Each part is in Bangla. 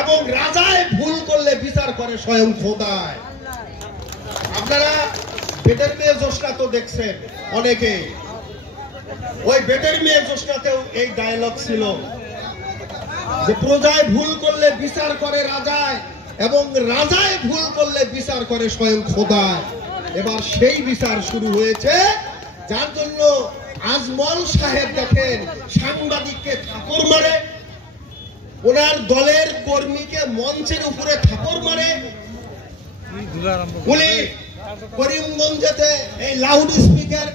এবং রাজায় ভুল করলে বিচার করে স্বয়ং খোদায়। আপনারা বেদের মেয়ে জোসনা তো দেখছেন অনেকে, ওই বেদের মেয়ে জোসনাতেও এই ডায়লগ ছিল যে প্রজায় ভুল করলে বিচার করে রাজায় এবং রাজায় ভুল করলে বিচার করে স্বয়ং খোদায়। এবার সেই বিচার শুরু হয়েছে, যার জন্য আজমল সাহেব দেখেন সাংবাদিককে থাপড় মারে, ওনার দলের কর্মীকে মঞ্চের উপরে থাপড় মারে, উনি করিমগঞ্জেতে এই লাউড স্পিকার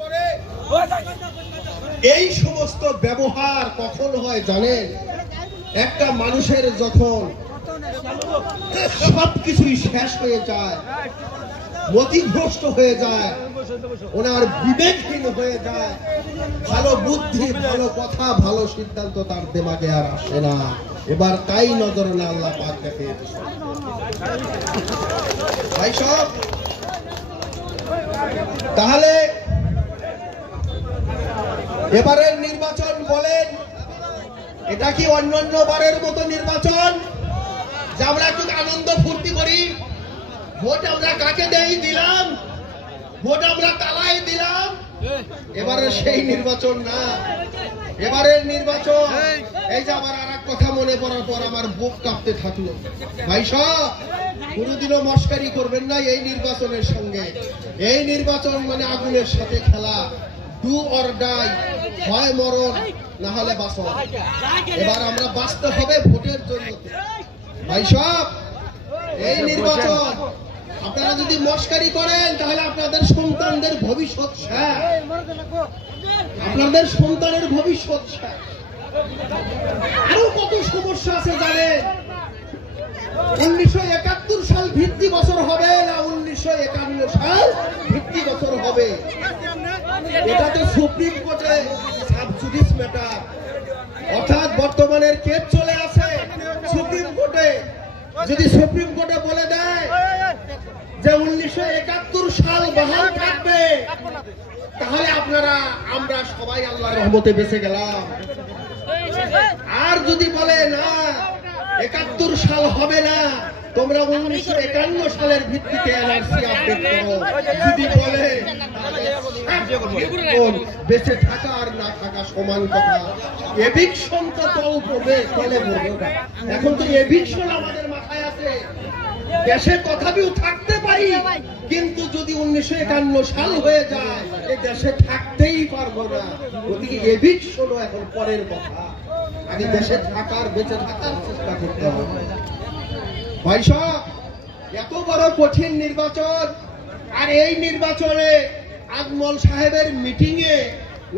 করে। এই সমস্ত ব্যবহার কখন হয় জানেন? একটা মানুষের যখন সবকিছুই শেষ হয়ে যায়, মতিভ্রষ্ট হয়ে যায়, ওনার বিবেকহীন হয়ে যায়, ভালো বুদ্ধি, ভালো কথা, ভালো সিদ্ধান্ত তার দিমাগে আর আসে না। এবার তাই নজরে না আল্লাহ পাক দেখে। ভাই সব, তাহলে এবারের নির্বাচন বলেন, এটা কি অন্যান্য বারের মতো নির্বাচন যে আমরা একটু আনন্দ ফুর্তি করি? ভোট আমরা কাকে দিলাম, ভোট আমরা তালাই দিলাম। এবারে সেই নির্বাচন না, এবারের নির্বাচন এই যে আমার আর এক কথা মনে পড়ার পর আমার বুক কাঁপতে থাকলো। ভাই সব, কোনোদিনও মস্কারি করবেন না এই নির্বাচনের সঙ্গে। এই নির্বাচন মানে আগুনের সাথে খেলা, ডু অর ডাই, হয় মরণ না হলে বাঁচন। এবার আমরা বাঁচতে হবে ভোটের জন্য। ভাই সব, এই নির্বাচন আপনারা যদি মস্কারি করেন তাহলে আপনাদের সন্তানদের ভবিষ্যৎ শেষ, আপনাদের সন্তানের ভবিষ্যৎ শেষ। আরো কত সমস্যা আছে জানেন? 1971 সাল ভিত্তি বছর হবে না 1951 সাল ভিত্তি বছর হবে? এটা তো সুপ্রিম কোর্টে সাবজুডিস ম্যাটার, অর্থাৎ বর্তমানের কেস চলে আছে সুপ্রিম কোর্টে। যদি সুপ্রিম কোর্টে বলে দেয় যে 1971 সাল বহাল থাকবে, তাহলে আমরা সবাই আল্লাহর রহমতে বেঁচে গেলাম। আর যদি বলে না 71 সাল হবে না, তোমরা 1951 সালের ভিত্তিতে এনআরসি আপডেট করো, যদি বলে বেঁচে থাকা আর না থাকা সমান কথা। এভিকশন তো চলে বলবো না, এখন তো এভিকশন আমাদের মাথায় আছে। দেশে তথাপিও থাকতে পারি, কিন্তু যদি 1951 সাল হয়ে যায় এই দেশে থাকতেই পারবো না। ওদিকে এভিকশনও এখন পরের কথা, আগে দেশে থাকার, বেঁচে থাকার চেষ্টা করতে হবে। ভাই সব, এত বড় কঠিন নির্বাচন, আর এই নির্বাচনে আজমল সাহেবের মিটিং এ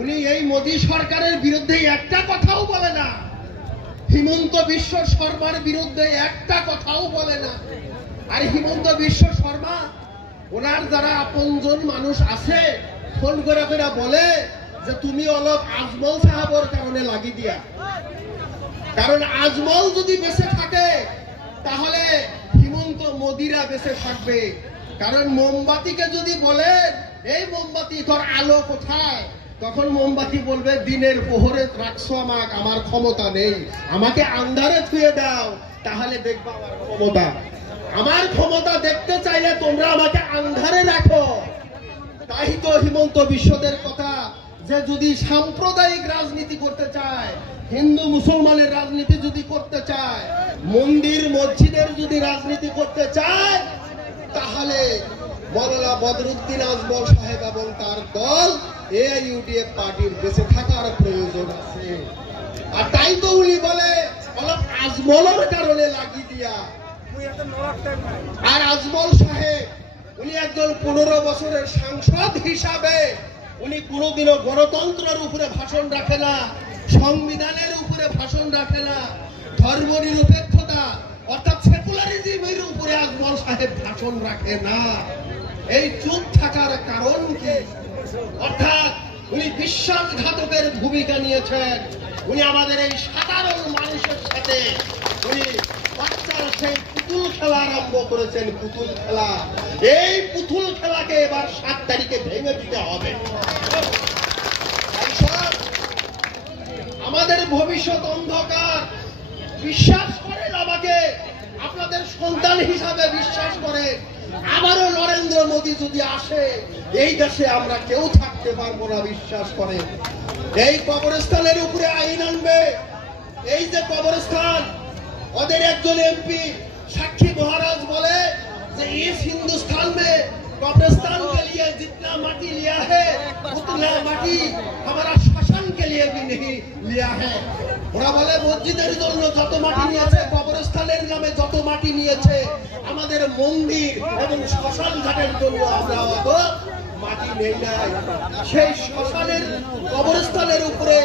উনি এই মোদী সরকারের বিরুদ্ধে একটা কথাও বলে না, হিমন্ত বিশ্ব শর্মার বিরুদ্ধে একটা কথাও বলে না। আর হিমন্ত বিশ্ব শর্মা ওনার যারা আপনজন মানুষ আছে ফোন করে বলে যে তুমি অলপ আজমল সাহেবের কারণে লাগি দিয়া, কারণ আজমল যদি বেঁচে থাকে তাহলে হিমন্ত মোদীরা বেঁচে থাকবে। কারণ মোমবাতিকে যদি বলে এই মোমবাতি তোর আলো কোথায়, তখন মোমবাতি বলবে দিনের প্রহরে রাখছো আমাকে, আমার ক্ষমতা নেই, আমাকে আন্ধারে ছুঁয়ে দাও, তাহলে দেখবো আমার ক্ষমতা। আমার ক্ষমতা দেখতে চাইলে তোমরা আমাকে আন্ধারে রাখো। তাই তো হিমন্ত বিশ্বদের কথা যে যদি সাম্প্রদায়িক রাজনীতি করতে চায়, হিন্দু মুসলমানের রাজনীতি যদি করতে চায়, মন্দির মসজিদের যদি রাজনীতি করতে চায়, তাহলে মৌলানা বদরুদ্দিন আজমল সাহেব এবং তার দল এআইইউডিএফ পার্টির বেঁচে থাকার প্রয়োজন আছে। আর তাই তো উনি বলে আজমলের কারণে লাগি দিয়া। আর আজমল সাহেব উনি একজন 15 বছরের সাংসদ হিসাবে উনি কোনোদিনও গণতন্ত্রের উপরে ভাষণ রাখে না, সংবিধানের উপরে ভাষণ রাখে না, ধর্ম নিরপেক্ষতা অর্থাৎ সেকুলারিজমের উপরে আজমল সাহেব ভাষণ রাখে না। এই চুপ থাকার কারণ কি? অর্থাৎ উনি বিশ্বাসঘাতকের ভূমিকা নিয়েছেন। উনি আমাদের এই সাধারণ মানুষের সাথে উনি বাচ্চার সেই পুতুল খেলা আরম্ভ করেছেন, পুতুল খেলা। এই পুতুল খেলাকে এবার 7 তারিখে ভেঙে দিতে হবে। আমাদের ভবিষ্যৎ অন্ধকার, বিশ্বাস করে না আমাদের সন্তান হিসাবে বিশ্বাস করে আবারও নরেন্দ্র মোদী যদি আসে এই দেশে আমরা কেউ থাকতে পারবো না বিশ্বাস করে। এই কবরস্থানের উপরে আইন আনবে। এই যে কবরস্থান, ওদের একজন এমপি সাক্ষী মহারাজ বলে যে इस हिंदुस्तान में कब्रिस्तान के लिए जितना माटी लिया है उतना माटी हमारा शासन के लिए भी नहीं लिया है। ওরা বলে মসজিদের জন্য যত মাটি নিয়েছে, কবরস্থানের নামে যত মাটি নিয়েছে, আমাদের মন্দির এবং শ্মশান ঘাটের জন্য আমরা অত মাটি নেই নাই। সেই শ্মশানের কবরস্থানের উপরে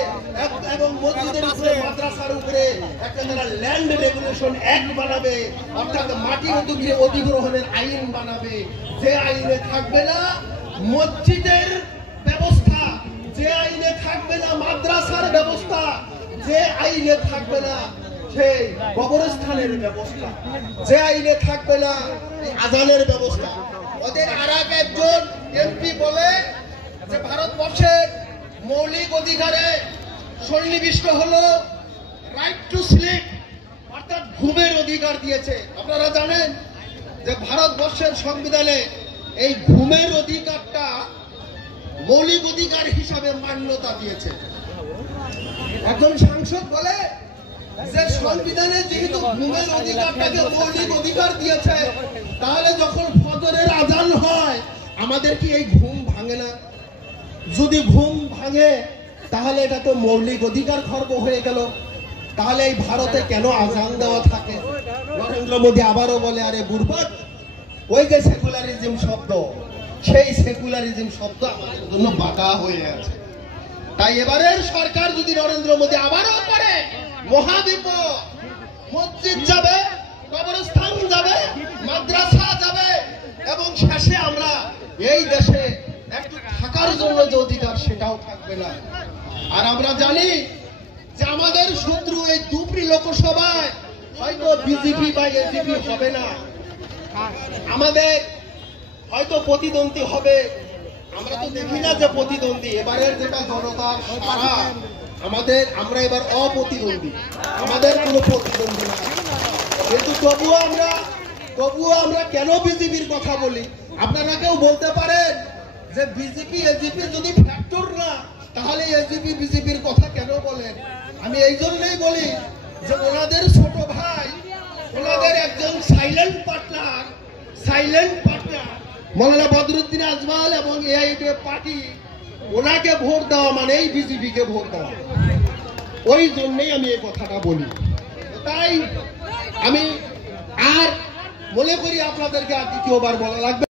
এবং মসজিদের উপরে মাদ্রাসার উপরে একটা তারা ল্যান্ড রেগুলেশন অ্যাক্ট বানাবে, অর্থাৎ মাটি অধিগ্রহণের আইন বানাবে। যে আইনে থাকবে না মসজিদের ব্যবস্থা, যে আইনে থাকবে না মাদ্রাসার ব্যবস্থা, যে আইনে থাকবে না সেই কবরস্থানের ব্যবস্থা, যে আইনে থাকবে না আজানের ব্যবস্থা। ওদের আর একজন এমপি বলে যে ভারতবর্ষের মৌলিক অধিকারে সন্নিবিষ্ট হলো রাইট টু স্লিপ, অর্থাৎ ঘুমের অধিকার দিয়েছে। আপনারা জানেন যে ভারতবর্ষের সংবিধানে এই ঘুমের অধিকারটা মৌলিক অধিকার হিসাবে মান্যতা দিয়েছে। একজন সাংসদ বলে যে সংবিধানে যেহেতু ঘুমের অধিকারটাকে মৌলিক অধিকার দিয়েছে, তাহলে যখন ফজরের আজান হয় আমাদের কি এই ঘুম ভাঙে না? যদি ঘুম ভাঙে তাহলে এটা তো মৌলিক অধিকার খর্ব হয়ে গেল। তাহলে এই ভারতে কেন আজান দেওয়া থাকে? নরেন্দ্র মোদী আবারও বলে, আরে বুর্বক, ওই যে সেকুলারিজম শব্দ, সেই সেকুলারিজম শব্দ আমাদের জন্য বাধা হয়ে আছে। তাই এবারের সরকার যদি নরেন্দ্র মোদী আবারও করে মহাবিপদ, মসজিদ যাবে, কবরস্থান যাবে, মাদ্রাসা যাবে এবং শেষে আমরা এই দেশে একটু থাকার জন্য যে অধিকার সেটাও থাকবে না। আর আমরা জানি যে আমাদের শত্রু এই দুপুরি লোকসভায় হয়তো বিজেপি বা এজিপি হবে না, আমাদের হয়তো প্রতিদ্বন্দ্বী হবে। আমরা তো দেখি না যে প্রতিদ্বন্দ্বী, এবারের যেটা জনতার সারা আমরা এবার অপ্রতিদ্বন্দ্বী, আমাদের কোনো প্রতিদ্বন্দ্বী না। কিন্তু তবুও আমরা কেন বিজেপির কথা বলি? আপনারা কেউ বলতে পারেন যে বিজেপি এজিপি যদি ফ্যাক্টর না, তাহলে এজিপি বিজেপির কথা কেন বলেন? আমি এই জন্যই বলি যে ওনাদের ছোট ভাই, ওনাদের একজন সাইলেন্ট পার্টনার মৌলানা বদরুদ্দিন আজমাল এবং এআইডিএফ পার্টি, ওনাকে ভোট দেওয়া মানেই বিজেপিকে ভোট দেওয়া। ওই জন্যই আমি এই কথাটা বলি। তাই আমি আর মনে করি আপনাদেরকে আর দ্বিতীয়বার বলা লাগবে।